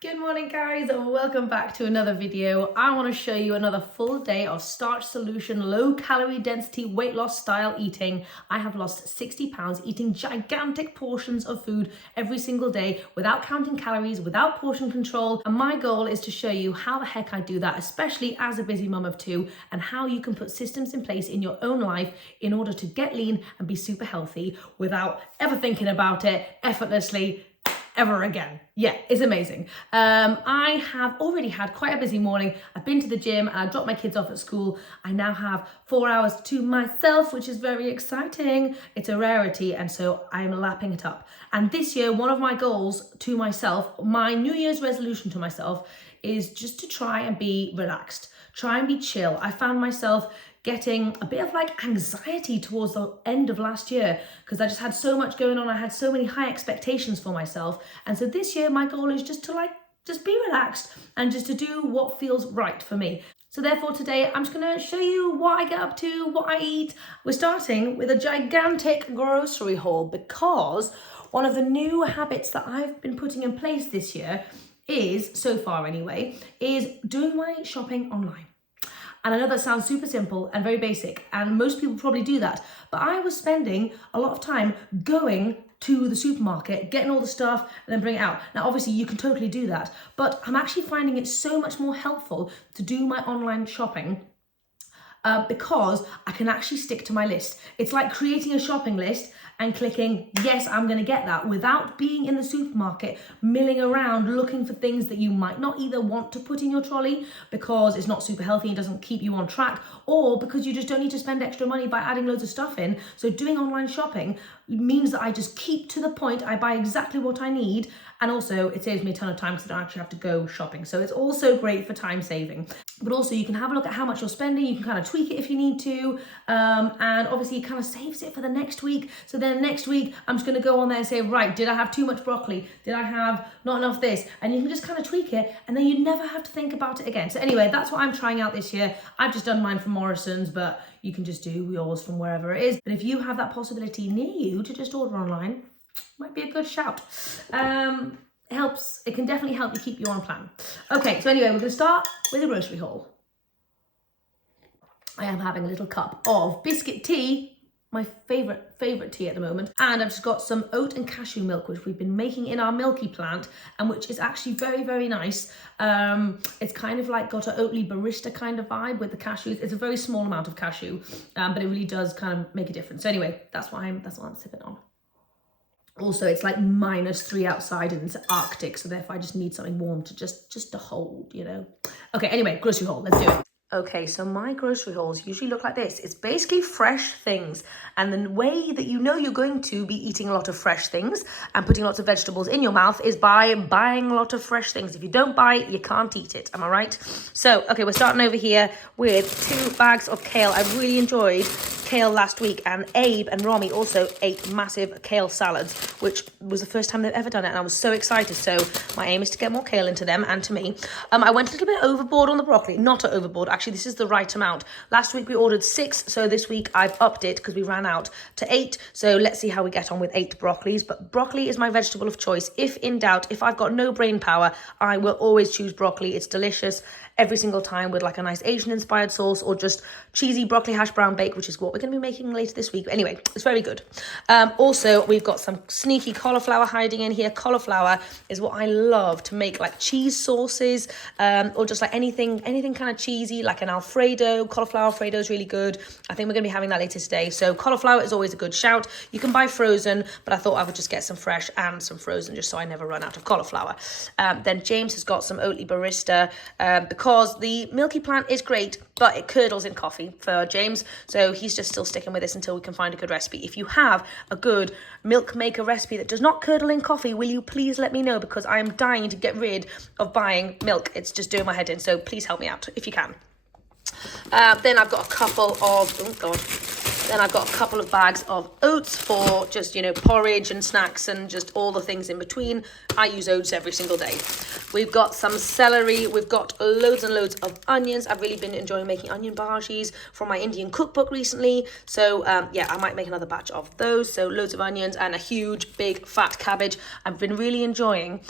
Good morning guys, and welcome back to another video. I want to show you another full day of Starch Solution low calorie density weight loss style eating. I have lost 60 pounds eating gigantic portions of food every single day without counting calories, without portion control, and my goal is to show you how the heck I do that, especially as a busy mum of two, and how you can put systems in place in your own life in order to get lean and be super healthy without ever thinking about it effortlessly ever again. Yeah, it's amazing. I have already had quite a busy morning. I've been to the gym and I dropped my kids off at school. I now have 4 hours to myself, which is very exciting. It's a rarity, and so I'm lapping it up. And this year, one of my goals to myself, my New Year's resolution to myself, is just to try and be relaxed, try and be chill. I found myself getting a bit of like anxiety towards the end of last year because I just had so much going on. I had so many high expectations for myself. And so this year my goal is just to just be relaxed and just to do what feels right for me. So therefore today I'm just gonna show you what I get up to, what I eat. We're starting with a gigantic grocery haul because one of the new habits that I've been putting in place this year is, so far anyway, is doing my shopping online. And I know that sounds super simple and very basic, and most people probably do that, but I was spending a lot of time going to the supermarket, getting all the stuff, and then bring it out. Now, obviously, you can totally do that, but I'm actually finding it so much more helpful to do my online shopping because I can actually stick to my list. It's like creating a shopping list and clicking, yes, I'm gonna get that, without being in the supermarket, milling around, looking for things that you might not either want to put in your trolley because it's not super healthy and doesn't keep you on track, or because you just don't need to spend extra money by adding loads of stuff in. So doing online shopping means that I just keep to the point, I buy exactly what I need, and also it saves me a ton of time because I don't actually have to go shopping. So it's also great for time saving. But also you can have a look at how much you're spending, you can kind of tweak it if you need to, and obviously it kind of saves it for the next week. So then next week, I'm just gonna go on there and say, right, did I have too much broccoli? Did I have not enough this? And you can just kind of tweak it, and then you never have to think about it again. So anyway, that's what I'm trying out this year. I've just done mine from Morrison's, but you can just do yours from wherever it is. But if you have that possibility near you to just order online, might be a good shout. It can definitely help you keep you on plan. Okay, so anyway, we're gonna start with a grocery haul. I am having a little cup of biscuit tea, my favorite tea at the moment, and I've just got some oat and cashew milk, which we've been making in our milky plant, and which is actually very nice. It's kind of like got an Oatly barista kind of vibe with the cashews. It's a very small amount of cashew, but it really does kind of make a difference. So anyway, that's what I'm sipping on. Also, it's like -3 outside and it's Arctic, so therefore I just need something warm to just to hold, you know. Okay, anyway, grocery haul, let's do it. Okay, so my grocery hauls usually look like this. It's basically fresh things. And the way that you know you're going to be eating a lot of fresh things and putting lots of vegetables in your mouth is by buying a lot of fresh things. If you don't buy it, you can't eat it. Am I right? So, okay, we're starting over here with 2 bags of kale. I really enjoyed kale last week, and Abe and Romy also ate massive kale salads, which was the first time they've ever done it, and I was so excited. So my aim is to get more kale into them and to me. I went a little bit overboard on the broccoli. Not overboard, actually, this is the right amount. Last week we ordered 6, so this week I've upped it because we ran out to 8. So let's see how we get on with 8 broccolis. But broccoli is my vegetable of choice. If in doubt, if I've got no brain power, I will always choose broccoli. It's delicious every single time with like a nice Asian inspired sauce or just cheesy broccoli hash brown bake, which is what we're going to be making later this week. But anyway, it's very good. Also, we've got some sneaky cauliflower hiding in here. Cauliflower is what I love to make like cheese sauces, or just like anything kind of cheesy, like an Alfredo. Cauliflower Alfredo is really good. I think we're going to be having that later today. So cauliflower is always a good shout. You can buy frozen, but I thought I would just get some fresh and some frozen just so I never run out of cauliflower. Then James has got some Oatly barista because the milky plant is great, but it curdles in coffee for James. So he's just still sticking with this until we can find a good recipe. If you have a good milk maker recipe that does not curdle in coffee, will you please let me know, because I am dying to get rid of buying milk. It's just doing my head in. So please help me out if you can. Then I've got a couple of bags of oats for just, you know, porridge and snacks and just all the things in between. I use oats every single day. We've got some celery. We've got loads and loads of onions. I've really been enjoying making onion bhajis from my Indian cookbook recently. So yeah, I might make another batch of those. So loads of onions and a huge, big, fat cabbage. I've been really enjoying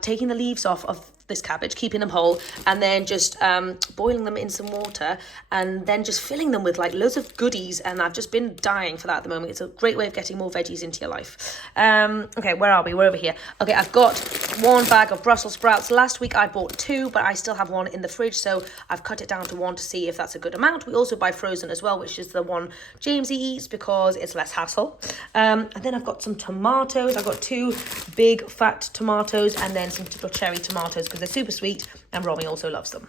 taking the leaves off of this cabbage, keeping them whole, and then just boiling them in some water, and then just filling them with like loads of goodies. And I've just been dying for that at the moment. It's a great way of getting more veggies into your life. Okay, where are we? We're over here. Okay, I've got one bag of Brussels sprouts. Last week I bought 2, but I still have one in the fridge, so I've cut it down to 1 to see if that's a good amount. We also buy frozen as well, which is the one Jamesy eats because it's less hassle. And then I've got some tomatoes. I've got 2 big fat tomatoes, and then some little cherry tomatoes because they're super sweet, and Romy also loves them.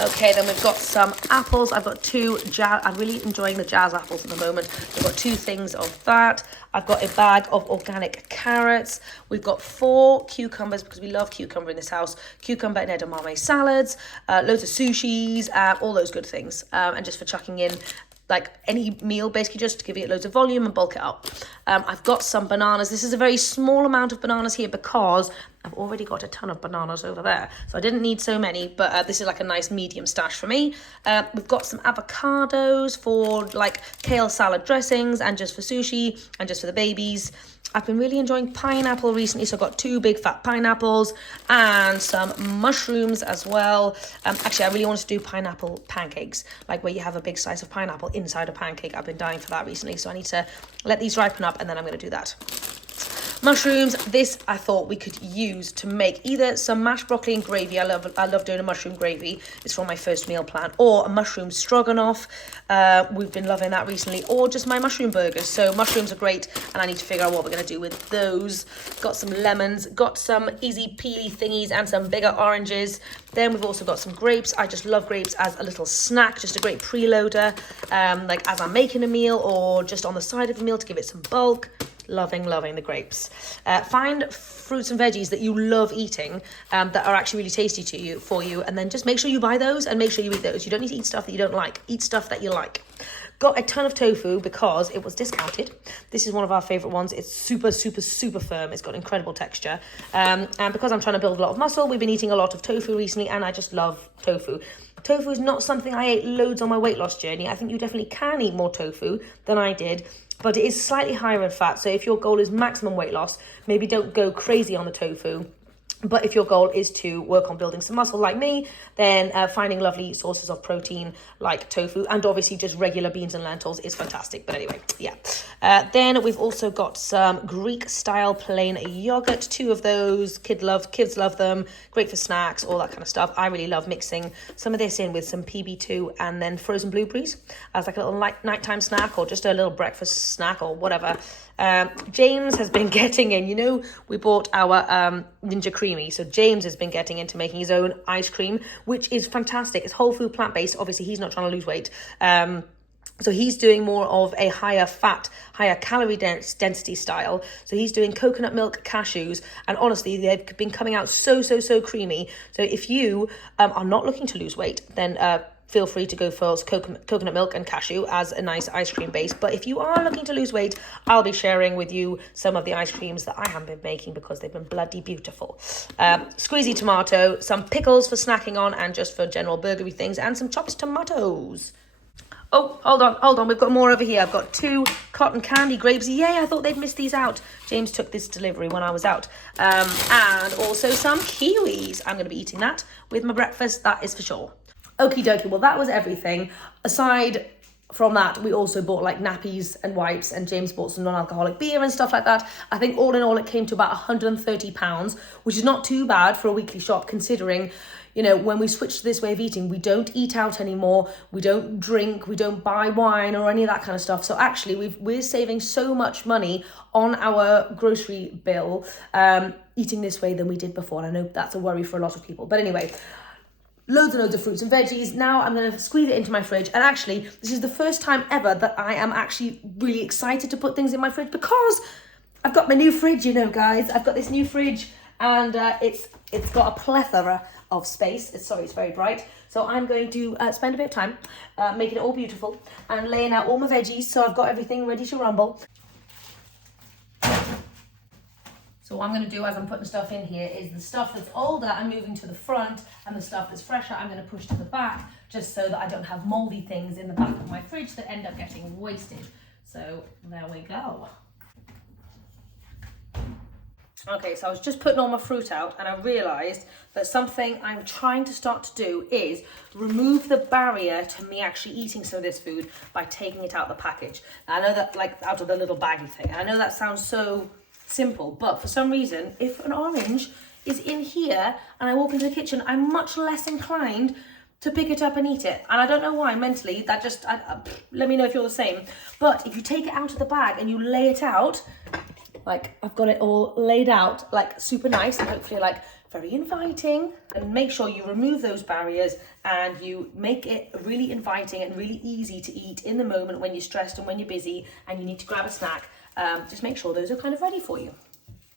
Okay, then we've got some apples. I've got 2 I'm really enjoying the jazz apples at the moment. We've got 2 things of that. I've got a bag of organic carrots. We've got 4 cucumbers because we love cucumber in this house. Cucumber and edamame salads, loads of sushis, all those good things. And just for chucking in like any meal, basically just to give it loads of volume and bulk it up. I've got some bananas. This is a very small amount of bananas here because I've already got a ton of bananas over there. So I didn't need so many, but this is like a nice medium stash for me. We've got some avocados for like kale salad dressings and just for sushi and just for the babies. I've been really enjoying pineapple recently, so I've got 2 big fat pineapples and some mushrooms as well. Actually, I really want to do pineapple pancakes, like where you have a big slice of pineapple inside a pancake. I've been dying for that recently, so I need to let these ripen up and then I'm going to do that. Mushrooms, this I thought we could use to make either some mashed broccoli and gravy. I love doing a mushroom gravy. It's from my first meal plan. Or a mushroom stroganoff. We've been loving that recently. Or just my mushroom burgers. So mushrooms are great, and I need to figure out what we're going to do with those. Got some lemons, got some easy peely thingies and some bigger oranges. Then we've also got some grapes. I just love grapes as a little snack, just a great preloader, like as I'm making a meal or just on the side of a meal to give it some bulk. Loving the grapes. Find fruits and veggies that you love eating that are actually really tasty for you, and then just make sure you buy those and make sure you eat those. You don't need to eat stuff that you don't like. Eat stuff that you like. Got a ton of tofu because it was discounted. This is one of our favorite ones. It's super firm. It's got incredible texture. And because I'm trying to build a lot of muscle, we've been eating a lot of tofu recently, and I just love tofu. Tofu is not something I ate loads on my weight loss journey. I think you definitely can eat more tofu than I did, but it is slightly higher in fat. So if your goal is maximum weight loss, maybe don't go crazy on the tofu. But if your goal is to work on building some muscle like me, then finding lovely sources of protein like tofu and obviously just regular beans and lentils is fantastic. But anyway, yeah. Then we've also got some Greek style plain yogurt. 2 of those. Kids love them. Great for snacks, all that kind of stuff. I really love mixing some of this in with some PB2 and then frozen blueberries as like a little nighttime snack or just a little breakfast snack or whatever. James has been getting in, we bought our Ninja Creamy. So James has been getting into making his own ice cream, which is fantastic. It's whole food, plant-based. Obviously, he's not trying to lose weight. So he's doing more of a higher fat, higher calorie density style. So he's doing coconut milk, cashews, and honestly, they've been coming out so creamy. So if you are not looking to lose weight, then feel free to go for coconut milk and cashew as a nice ice cream base. But if you are looking to lose weight, I'll be sharing with you some of the ice creams that I have been making because they've been bloody beautiful. Squeezy tomato, some pickles for snacking on and just for general burgery things, and some chopped tomatoes. Oh, hold on. We've got more over here. I've got 2 cotton candy grapes. Yay, I thought they'd missed these out. James took this delivery when I was out. And also some kiwis. I'm going to be eating that with my breakfast, that is for sure. Okie dokie, well that was everything. Aside from that, we also bought like nappies and wipes, and James bought some non-alcoholic beer and stuff like that. I think all in all it came to about £130, which is not too bad for a weekly shop considering, when we switched to this way of eating, we don't eat out anymore, we don't drink, we don't buy wine or any of that kind of stuff. So actually we're saving so much money on our grocery bill eating this way than we did before. And I know that's a worry for a lot of people. But anyway, loads and loads of fruits and veggies. Now I'm going to squeeze it into my fridge. And actually, this is the first time ever that I am actually really excited to put things in my fridge because I've got my new fridge, guys. I've got this new fridge and it's got a plethora of space. It's very bright. So I'm going to spend a bit of time making it all beautiful and laying out all my veggies so I've got everything ready to rumble. So what I'm going to do as I'm putting stuff in here is the stuff that's older I'm moving to the front, and the stuff that's fresher I'm going to push to the back, just so that I don't have moldy things in the back of my fridge that end up getting wasted. So there we go. Okay, so I was just putting all my fruit out and I realised that something I'm trying to start to do is remove the barrier to me actually eating some of this food by taking it out of the package. Now, I know that, like, out of the little baggy thing. I know that sounds so simple, but for some reason, if an orange is in here and I walk into the kitchen, I'm much less inclined to pick it up and eat it. And I don't know why, mentally, that just, let me know if you're the same. But if you take it out of the bag and you lay it out, like I've got it all laid out, like super nice and hopefully like very inviting, and make sure you remove those barriers and you make it really inviting and really easy to eat in the moment when you're stressed and when you're busy and you need to grab a snack. Just make sure those are kind of ready for you.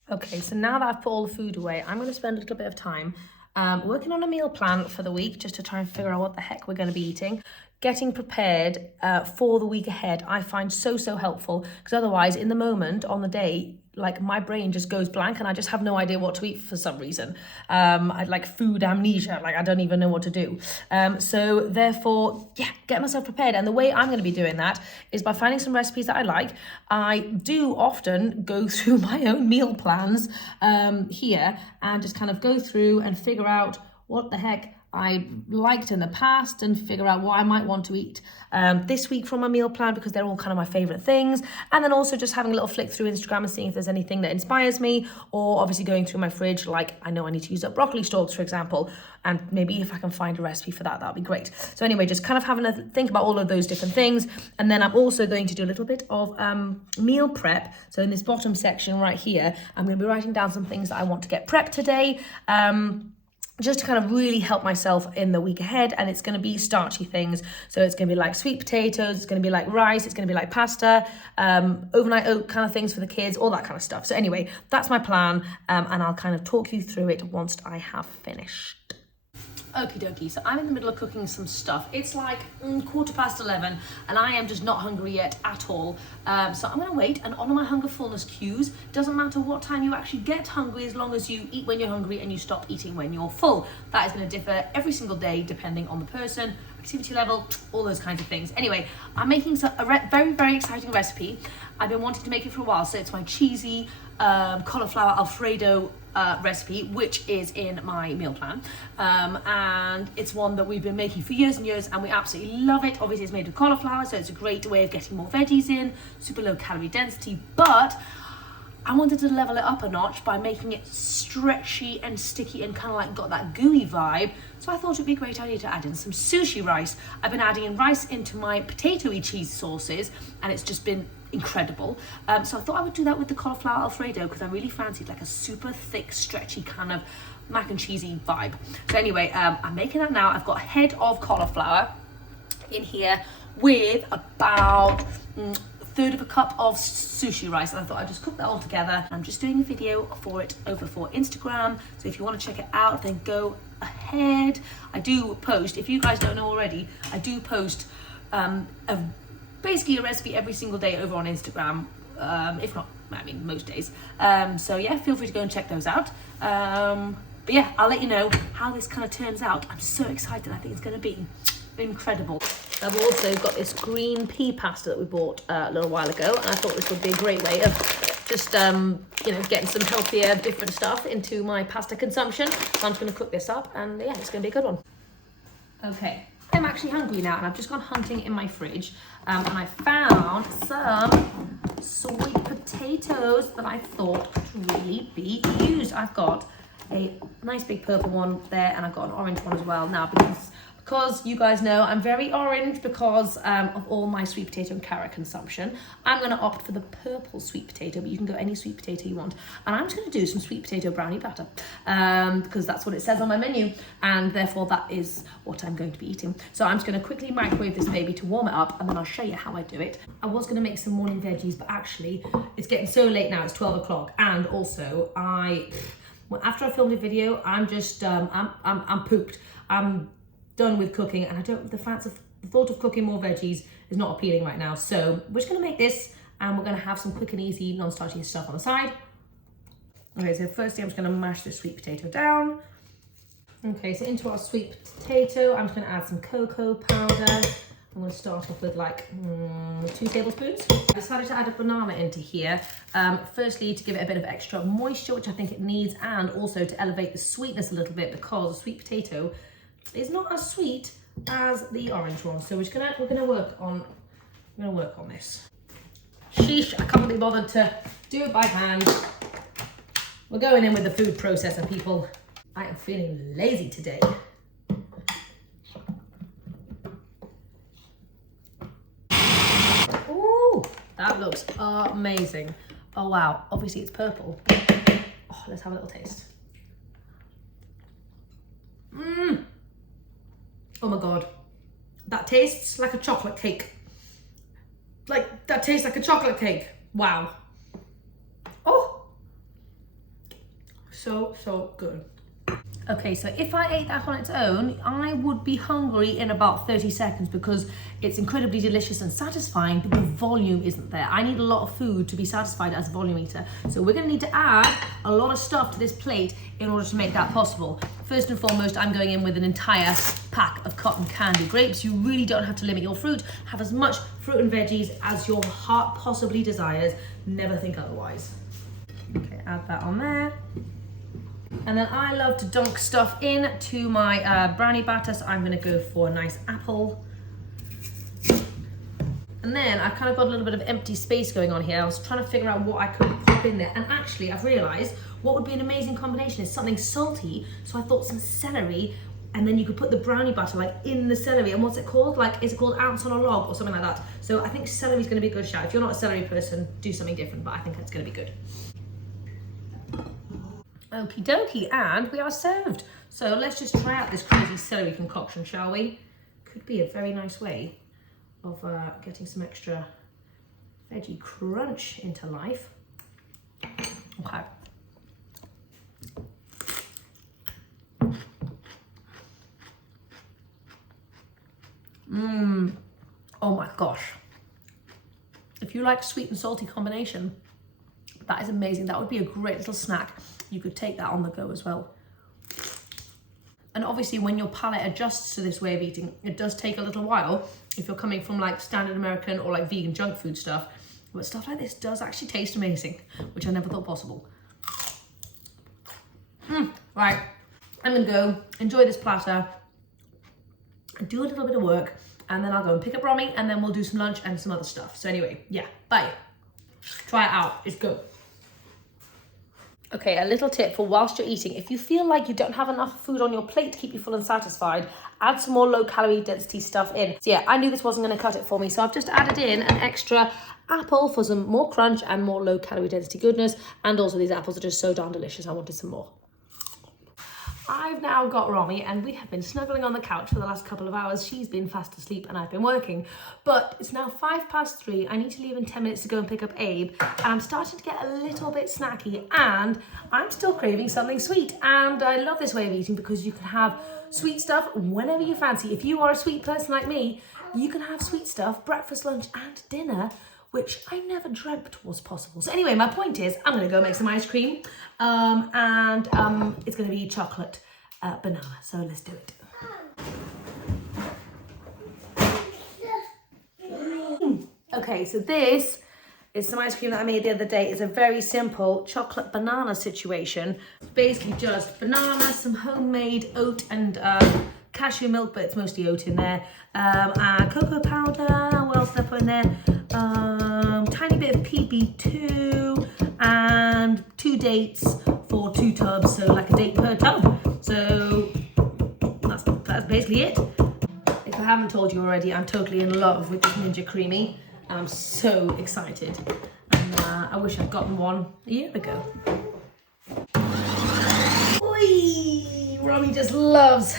Okay, so now that I've put all the food away, I'm going to spend a little bit of time working on a meal plan for the week, just to try and figure out what the heck we're going to be eating. Getting prepared for the week ahead I find so helpful, because otherwise in the moment on the day, like my brain just goes blank and I just have no idea what to eat for some reason. I'd like food amnesia, like I don't even know what to do. So therefore, yeah, get myself prepared. And the way I'm going to be doing that is by finding some recipes that I like. I do often go through my own meal plans here and just kind of go through and figure out what the heck I liked in the past and figure out what I might want to eat this week from my meal plan, because they're all kind of my favorite things. And then also just having a little flick through Instagram and seeing if there's anything that inspires me, or obviously going through my fridge, like I know I need to use up broccoli stalks, for example, and maybe if I can find a recipe for that, that'd be great. So anyway, just kind of having a think about all of those different things. And then I'm also going to do a little bit of meal prep. So in this bottom section right here, I'm going to be writing down some things that I want to get prepped today, just to kind of really help myself in the week ahead. And it's going to be starchy things. So it's going to be like sweet potatoes, it's going to be like rice, it's going to be like pasta, overnight oat kind of things for the kids, all that kind of stuff. So anyway, that's my plan, and I'll kind of talk you through it once I have finished. Okie dokie, so I'm in the middle of cooking some stuff. It's like 11:15 and I am just not hungry yet at all. So I'm gonna wait and honour my hunger fullness cues. Doesn't matter what time you actually get hungry, as long as you eat when you're hungry and you stop eating when you're full. That is gonna differ every single day depending on the person, activity level, all those kinds of things. Anyway, I'm making a very exciting recipe. I've been wanting to make it for a while, so it's my cheesy cauliflower Alfredo recipe, which is in my meal plan, and it's one that we've been making for years and years and we absolutely love it. Obviously it's made with cauliflower, so it's a great way of getting more veggies in, super low calorie density, but I wanted to level it up a notch by making it stretchy and sticky and kind of like got that gooey vibe. So I thought it'd be a great idea to add in some sushi rice. I've been adding in rice into my potatoey cheese sauces and it's just been incredible. So I thought I would do that with the cauliflower Alfredo, because I really fancied like a super thick, stretchy kind of mac and cheesy vibe. So anyway, I'm making that now. I've got a head of cauliflower in here with about a third of a cup of sushi rice, and I thought I'd just cook that all together. I'm just doing a video for it over for Instagram, so if you want to check it out, then go ahead. I do post, if you guys don't know already, I do post basically a recipe every single day over on Instagram, if not, I mean, most days. So yeah, feel free to go and check those out. But yeah, I'll let you know how this kind of turns out. I'm so excited. I think it's going to be incredible. I've also got this green pea pasta that we bought a little while ago, and I thought this would be a great way of just, you know, getting some healthier, different stuff into my pasta consumption. So I'm just going to cook this up, and yeah, it's going to be a good one. Okay, I'm actually hungry now, and I've just gone hunting in my fridge, and I found some sweet potatoes that I thought could really be used. I've got a nice big purple one there, and I've got an orange one as well. Now, because you guys know I'm very orange because of all my sweet potato and carrot consumption, I'm going to opt for the purple sweet potato, but you can go any sweet potato you want. And I'm just going to do some sweet potato brownie batter because that's what it says on my menu, and therefore that is what I'm going to be eating. So I'm just going to quickly microwave this baby to warm it up, and then I'll show you how I do it. I was going to make some morning veggies, but actually it's getting so late now, it's 12 o'clock, and also after I filmed a video, I'm just I'm pooped. I'm done with cooking, and the thought of cooking more veggies is not appealing right now. So we're just gonna make this, and we're gonna have some quick and easy non-starchy stuff on the side. Okay, so firstly I'm just going to mash the sweet potato down. Okay, so into our sweet potato, I'm just going to add some cocoa powder. I'm going to start off with like 2 tablespoons. I decided to add a banana into here, firstly to give it a bit of extra moisture, which I think it needs, and also to elevate the sweetness a little bit because the sweet potato is not as sweet as the orange one. So we're gonna work on this. Sheesh, I can't be bothered to do it by hand. We're going in with the food processor, people. I am feeling lazy today. Ooh, that looks amazing. Oh wow, obviously it's purple. Oh, let's have a little taste. Oh my God, that tastes like a chocolate cake. Like, that tastes like a chocolate cake. Wow. Oh, so good. Okay, so if I ate that on its own, I would be hungry in about 30 seconds because it's incredibly delicious and satisfying, but the volume isn't there. I need a lot of food to be satisfied as a volume eater. So we're gonna need to add a lot of stuff to this plate in order to make that possible. First and foremost, I'm going in with an entire pack of cotton candy grapes. You really don't have to limit your fruit. Have as much fruit and veggies as your heart possibly desires. Never think otherwise. Okay, add that on there. And then I love to dunk stuff in to my brownie batter, so I'm gonna go for a nice apple. And then I've kind of got a little bit of empty space going on here. I was trying to figure out what I could pop in there. And actually, I've realized what would be an amazing combination is something salty. So I thought some celery, and then you could put the brownie batter like in the celery. And what's it called? Like, is it called ants on a log or something like that? So I think celery is gonna be a good shout. If you're not a celery person, do something different, but I think that's gonna be good. Okie dokie, and we are served. So let's just try out this crazy celery concoction, shall we? Could be a very nice way of getting some extra veggie crunch into life. Okay. Oh my gosh. If you like sweet and salty combination, that is amazing. That would be a great little snack. You could take that on the go as well. And obviously when your palate adjusts to this way of eating, it does take a little while if you're coming from like standard American or like vegan junk food stuff. But stuff like this does actually taste amazing, which I never thought possible. Right, I'm gonna go enjoy this platter, do a little bit of work, and then I'll go and pick up Brownie, and then we'll do some lunch and some other stuff. So anyway, yeah, bye. Try it out, it's good. Okay, a little tip for whilst you're eating. If you feel like you don't have enough food on your plate to keep you full and satisfied, add some more low calorie density stuff in. So yeah, I knew this wasn't gonna cut it for me, so I've just added in an extra apple for some more crunch and more low calorie density goodness. And also these apples are just so darn delicious, I wanted some more. I've now got Romy and we have been snuggling on the couch for the last couple of hours. She's been fast asleep and I've been working. But it's now 3:05. I need to leave in 10 minutes to go and pick up Abe. And I'm starting to get a little bit snacky and I'm still craving something sweet. And I love this way of eating because you can have sweet stuff whenever you fancy. If you are a sweet person like me, you can have sweet stuff, breakfast, lunch and dinner, which I never dreamt was possible. So anyway, my point is, I'm gonna go make some ice cream and it's gonna be chocolate banana, so let's do it. Okay, so this is some ice cream that I made the other day. It's a very simple chocolate banana situation. It's basically just banana, some homemade oat and cashew milk, but it's mostly oat in there, and cocoa powder, what else did I put in there? Tiny bit of PB2 and 2 dates for 2 tubs, so like a date per tub. So that's basically it. If I haven't told you already, I'm totally in love with this Ninja Creamy. I'm so excited. And I wish I'd gotten one a year ago. Oi! Romy just loves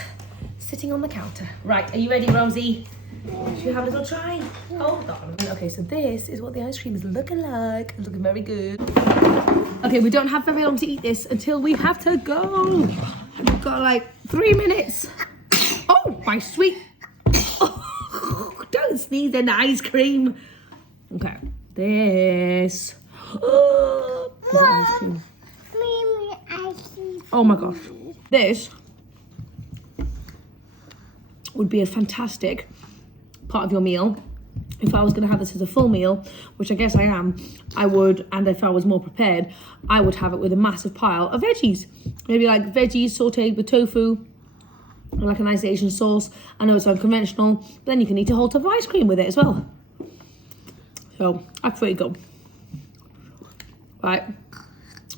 sitting on the counter. Right, are you ready, Romsey? Should we have a little try? Hold on. Okay, so this is what the ice cream is looking like. It's looking very good. Okay, we don't have very long to eat this until we have to go. We've got like 3 minutes. Oh, my sweet. Oh, don't sneeze in the ice cream. Okay, this. Oh, ice cream. Oh my gosh. This would be a fantastic part of your meal. If I was going to have this as a full meal, which I guess I am, I would, and if I was more prepared, I would have it with a massive pile of veggies. Maybe like veggies sauteed with tofu, or like a nice Asian sauce. I know it's unconventional, but then you can eat a whole tub of ice cream with it as well. So that's pretty good. Right,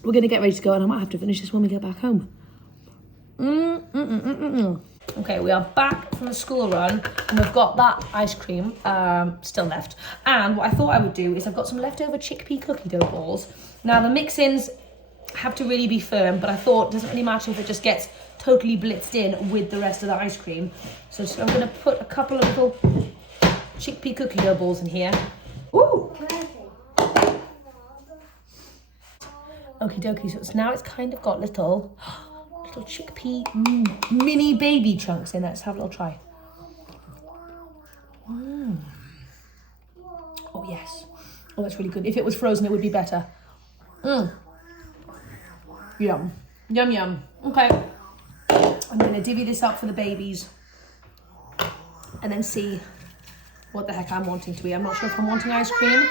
we're going to get ready to go, and I might have to finish this when we get back home. Okay, we are back from the school run, and we've got that ice cream still left. And what I thought I would do is I've got some leftover chickpea cookie dough balls. Now the mix-ins have to really be firm, but I thought it doesn't really matter if it just gets totally blitzed in with the rest of the ice cream. So I'm going to put a couple of little chickpea cookie dough balls in here. Ooh! Okie dokie, so now it's kind of got little chickpea mini baby chunks in it. Let's have a little try. Oh yes. Oh, that's really good. If it was frozen, it would be better. Yum. Yum, yum. Okay. I'm going to divvy this up for the babies and then see what the heck I'm wanting to eat. I'm not sure if I'm wanting ice cream.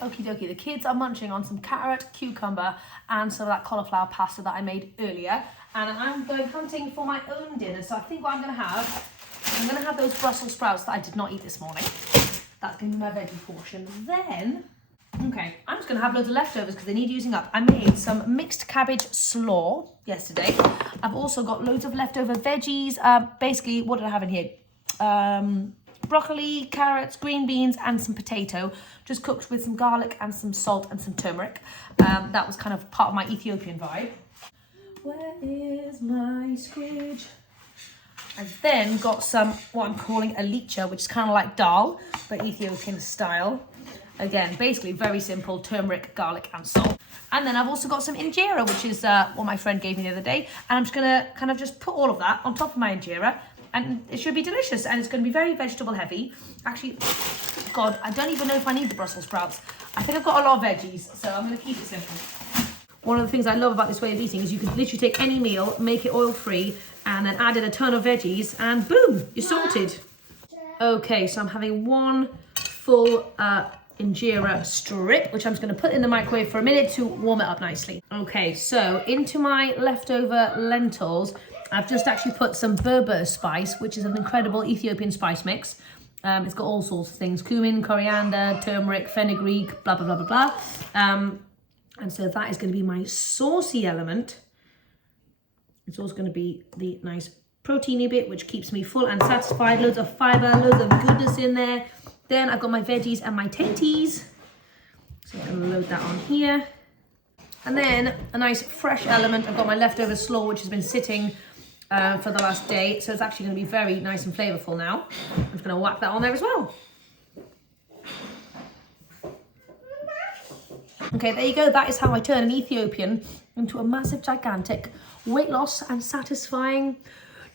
Okie dokie, the kids are munching on some carrot, cucumber, and some of that cauliflower pasta that I made earlier. And I'm going hunting for my own dinner. So I think what I'm going to have those Brussels sprouts that I did not eat this morning. That's going to be my veggie portion. Then, okay, I'm just going to have loads of leftovers because they need using up. I made some mixed cabbage slaw yesterday. I've also got loads of leftover veggies. Basically, what did I have in here? Broccoli, carrots, green beans, and some potato, just cooked with some garlic and some salt and some turmeric. That was kind of part of my Ethiopian vibe. Where is my squidge? I've then got some, what I'm calling a licha, which is kind of like dal, but Ethiopian style. Again, basically very simple, turmeric, garlic, and salt. And then I've also got some injera, which is what my friend gave me the other day. And I'm just gonna kind of just put all of that on top of my injera, and it should be delicious, and it's going to be very vegetable heavy. Actually, God, I don't even know if I need the Brussels sprouts. I think I've got a lot of veggies, so I'm going to keep it simple. One of the things I love about this way of eating is you can literally take any meal, make it oil-free, and then add in a ton of veggies, and boom, you're sorted. Okay, so I'm having one full injera strip, which I'm just going to put in the microwave for a minute to warm it up nicely. Okay, so into my leftover lentils, I've just actually put some berber spice, which is an incredible Ethiopian spice mix. It's got all sorts of things: cumin, coriander, turmeric, fenugreek, blah, blah, blah, blah, blah. And so that is going to be my saucy element. It's also going to be the nice proteiny bit, which keeps me full and satisfied. Loads of fiber, loads of goodness in there. Then I've got my veggies and my taties. So I'm going to load that on here. And then a nice fresh element. I've got my leftover slaw, which has been sitting for the last day, so it's actually going to be very nice and flavorful now. I'm just going to whack that on there as well. Okay, there you go. That is how I turn an Ethiopian into a massive, gigantic, weight loss and satisfying,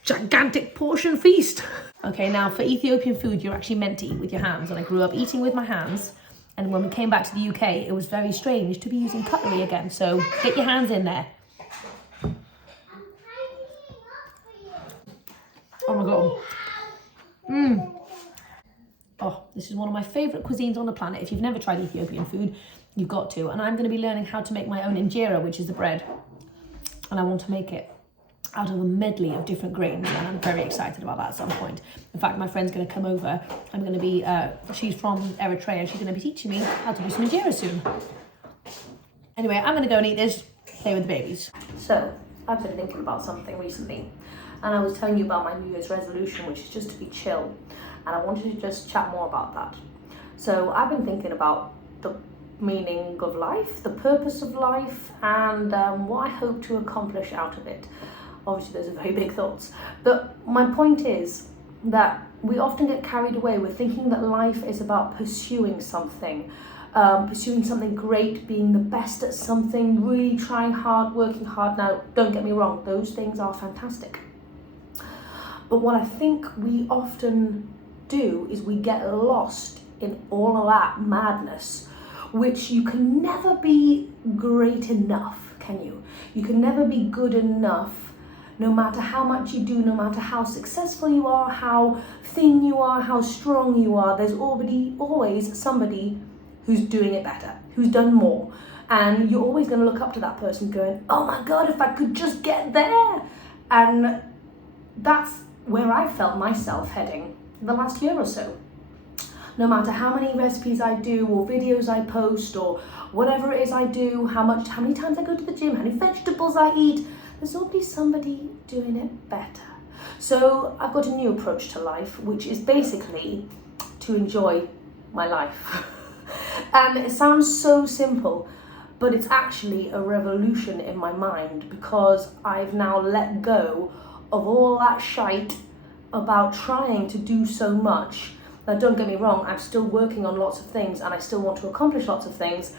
gigantic portion feast. Okay, now for Ethiopian food, you're actually meant to eat with your hands, and I grew up eating with my hands. And when we came back to the UK, it was very strange to be using cutlery again. So get your hands in there. Oh my God. Oh, this is one of my favourite cuisines on the planet. If you've never tried Ethiopian food, you've got to. And I'm going to be learning how to make my own injera, which is the bread. And I want to make it out of a medley of different grains. And I'm very excited about that at some point. In fact, my friend's going to come over. I'm going to be, she's from Eritrea. She's going to be teaching me how to do some injera soon. Anyway, I'm going to go and eat this, play with the babies. So, I've been thinking about something recently. And I was telling you about my New Year's resolution, which is just to be chill. And I wanted to just chat more about that. So I've been thinking about the meaning of life, the purpose of life, and what I hope to accomplish out of it. Obviously, those are very big thoughts. But my point is that we often get carried away with thinking that life is about pursuing something great, being the best at something, really trying hard, working hard. Now, don't get me wrong, those things are fantastic. But what I think we often do is we get lost in all of that madness, which you can never be great enough, can you? You can never be good enough, no matter how much you do, no matter how successful you are, how thin you are, how strong you are. There's always somebody who's doing it better, who's done more. And you're always going to look up to that person going, oh my God, if I could just get there. And that's where I felt myself heading the last year or so. No matter how many recipes I do or videos I post or whatever it is I do, how many times I go to the gym, how many vegetables I eat, there's always somebody doing it better. So I've got a new approach to life, which is basically to enjoy my life. And it sounds so simple, but it's actually a revolution in my mind because I've now let go of all that shite about trying to do so much. Now, don't get me wrong, I'm still working on lots of things and I still want to accomplish lots of things,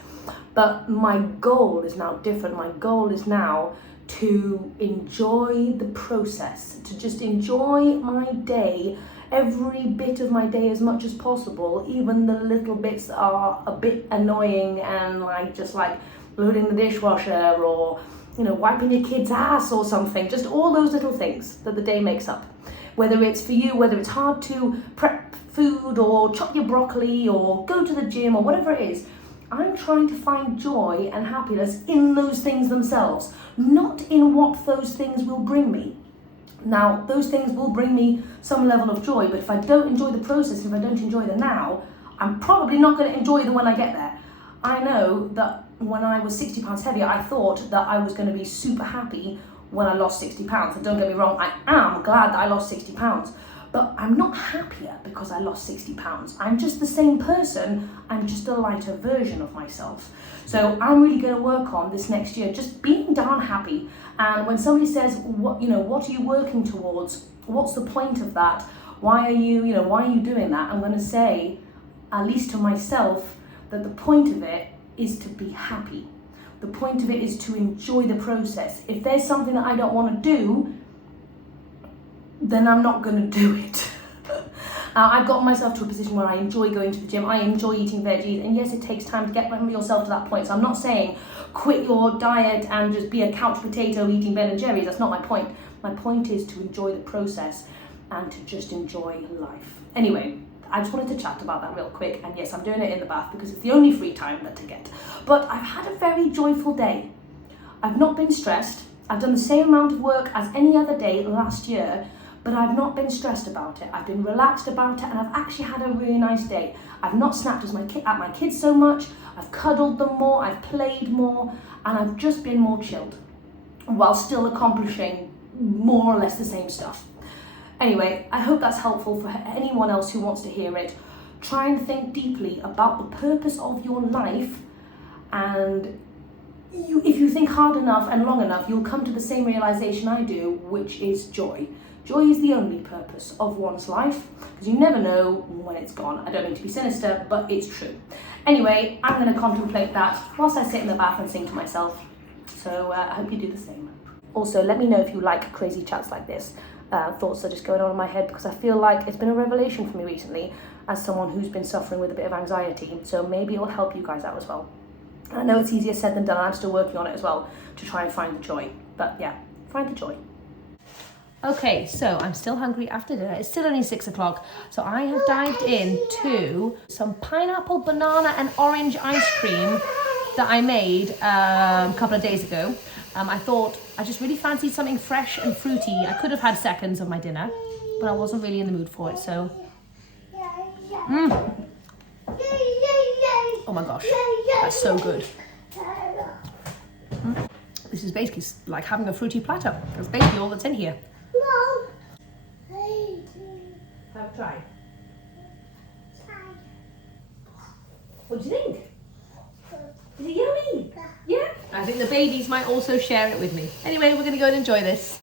but my goal is now different. My goal is now to enjoy the process, to just enjoy my day, every bit of my day as much as possible, even the little bits that are a bit annoying and just like loading the dishwasher or, wiping your kid's ass or something, just all those little things that the day makes up. Whether it's for you, whether it's hard to prep food or chop your broccoli or go to the gym or whatever it is, I'm trying to find joy and happiness in those things themselves, not in what those things will bring me. Now, those things will bring me some level of joy, but if I don't enjoy the process, if I don't enjoy the now, I'm probably not going to enjoy them when I get there. I know that when I was 60 pounds heavier, I thought that I was going to be super happy when I lost 60 pounds. And don't get me wrong, I am glad that I lost 60 pounds. But I'm not happier because I lost 60 pounds. I'm just the same person. I'm just a lighter version of myself. So I'm really going to work on this next year, just being darn happy. And when somebody says, what are you working towards? What's the point of that? Why are you doing that? I'm going to say, at least to myself, that the point of it is to be happy. The point of it is to enjoy the process. If there's something that I don't want to do, then I'm not going to do it. I've gotten myself to a position where I enjoy going to the gym, I enjoy eating veggies, and yes, it takes time to get yourself to that point. So I'm not saying quit your diet and just be a couch potato eating Ben and Jerry's. That's not my point. My point is to enjoy the process and to just enjoy life. Anyway, I just wanted to chat about that real quick, and yes, I'm doing it in the bath because it's the only free time that to get. But I've had a very joyful day. I've not been stressed. I've done the same amount of work as any other day last year, but I've not been stressed about it. I've been relaxed about it, and I've actually had a really nice day. I've not snapped at my kids so much. I've cuddled them more, I've played more, and I've just been more chilled while still accomplishing more or less the same stuff. Anyway, I hope that's helpful for anyone else who wants to hear it. Try and think deeply about the purpose of your life, and if you think hard enough and long enough, you'll come to the same realization I do, which is joy. Joy is the only purpose of one's life, because you never know when it's gone. I don't mean to be sinister, but it's true. Anyway, I'm going to contemplate that whilst I sit in the bath and sing to myself. So I hope you do the same. Also, let me know if you like crazy chats like this. Thoughts are just going on in my head because I feel like it's been a revelation for me recently as someone who's been suffering with a bit of anxiety. So maybe it will help you guys out as well. I know it's easier said than done. I'm still working on it as well to try and find the joy. But yeah, find the joy. Okay, so I'm still hungry after dinner. It's still only 6 o'clock. So I have dived into some pineapple, banana and orange ice cream that I made a couple of days ago. I thought I just really fancied something fresh and fruity. I could have had seconds of my dinner, but I wasn't really in the mood for it, so. Oh my gosh, that's so good. This is basically like having a fruity platter. That's basically all that's in here. Have a try. What do you think? Is it yummy? Yeah? I think the babies might also share it with me. Anyway, we're going to go and enjoy this.